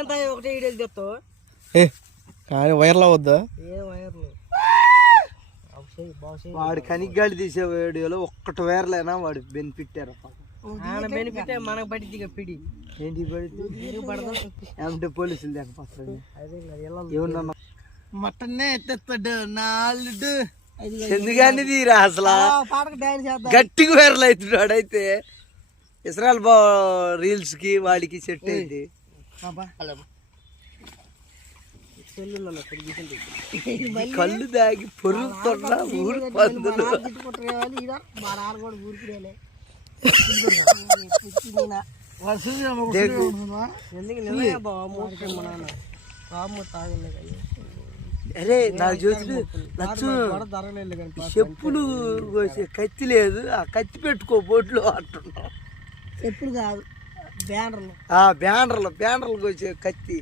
ఒకటే వీడియోలు చెప్తావు కానీ వైర్లో వద్దా? ఏ వైర్లు వాడు కనిగ్గాడి తీసే వీడియోలో ఒక్కటి వైర్లైనా వాడు బెనిఫిట్ బెనిఫిట్ మనకు పట్టింది పిడి ఏంటి పడితే పోలీసులు లేకపోతుంది మటన్నే ఎత్తేస్తాడు నాలుగు ఎందుకని తీరా అసలు గట్టిగా వైరల్ అవుతున్నాడు. అయితే ఇస్రాయల్ రీల్స్ కి వాడికి సెట్ అయింది. కళ్ళు దాగి పొరుగుతున్నా ఊరు పందులు అరే నాకు చూసి నచ్చు చెప్పులు కోసే కత్తి లేదు, ఆ కత్తి పెట్టుకో బోట్లో అంటున్నావు. చెప్పులు కాదు బ్యానర్లు, బ్యానర్లు కోసే కత్తి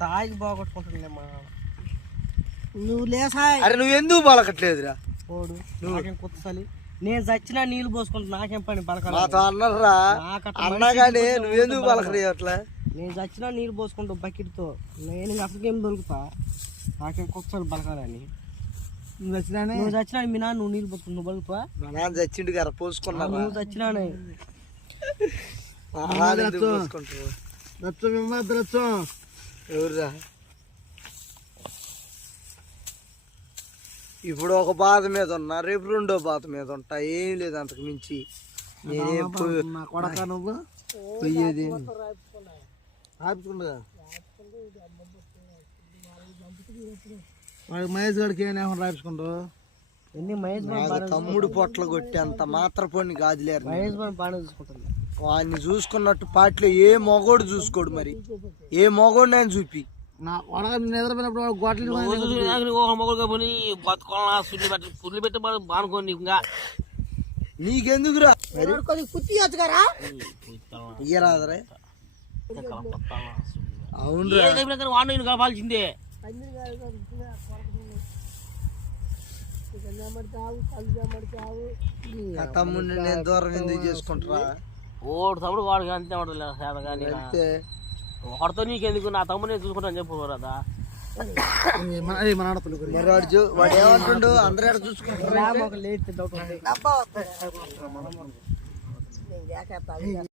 తాగి బాగొట్టుకుంటున్నా మా నువ్వు లేసా. అరే నువ్వు ఎందుకు పలకట్లేదురా? నాకేం కొత్తసాలి, నేను చచ్చినా నీళ్ళు పోసుకుంటా, నాకేం పని పలక అన్నరా అన్నగానే నువ్వెందుకు పలకలేదు అట్లా? నేను చచ్చినా నీళ్ళు పోసుకుంటా బకెట్తో, నేను అసలుకేం దొరుకుతా, నాకేం కొత్తసారి బలకాలని. నువ్వు చచ్చినా మీ నాన్న నువ్వు నీళ్ళు పోసుకుంటా, నువ్వు బలుకుతా. మా నాన్న చచ్చిండు కదా పోసుకున్నా. నువ్వు చచ్చినానే ఎవర్రా? ఇప్పుడు ఒక బాధ మీద ఉన్నా, రేపు రెండో బాధ మీద ఉంటా. ఏం లేదు అంతకు మించి. నేనేం కొడక నువ్వు పోయేది మహేష్ గడికి ఏమైనా రాయించుకుంటావు? తమ్ముడు పొట్ల కొట్టి అంత మాత్ర పొన్ని కాదులేరు. వాడిని చూసుకున్నట్టు పాటలో ఏ మొగోడు చూసుకోడు. మరి ఏ మొగోడు నేను చూపి నిద్రపోయినప్పుడు నీకెందుకురా ఇయ్యరాదరే? అవును కావాల్సిందే. తమ్ముడిని నేను దూరం ఎందుకు చేసుకుంటారా? ఓడు తమ్ముడు వాడికి అంతే ఉండదు కానీ వాడితో నీకెందుకు, నా తమ్ముడు నేను చూసుకుంటాను చెప్పు కదా. వాడు ఏమంటుండు? అందరూ చూసుకుంటారు.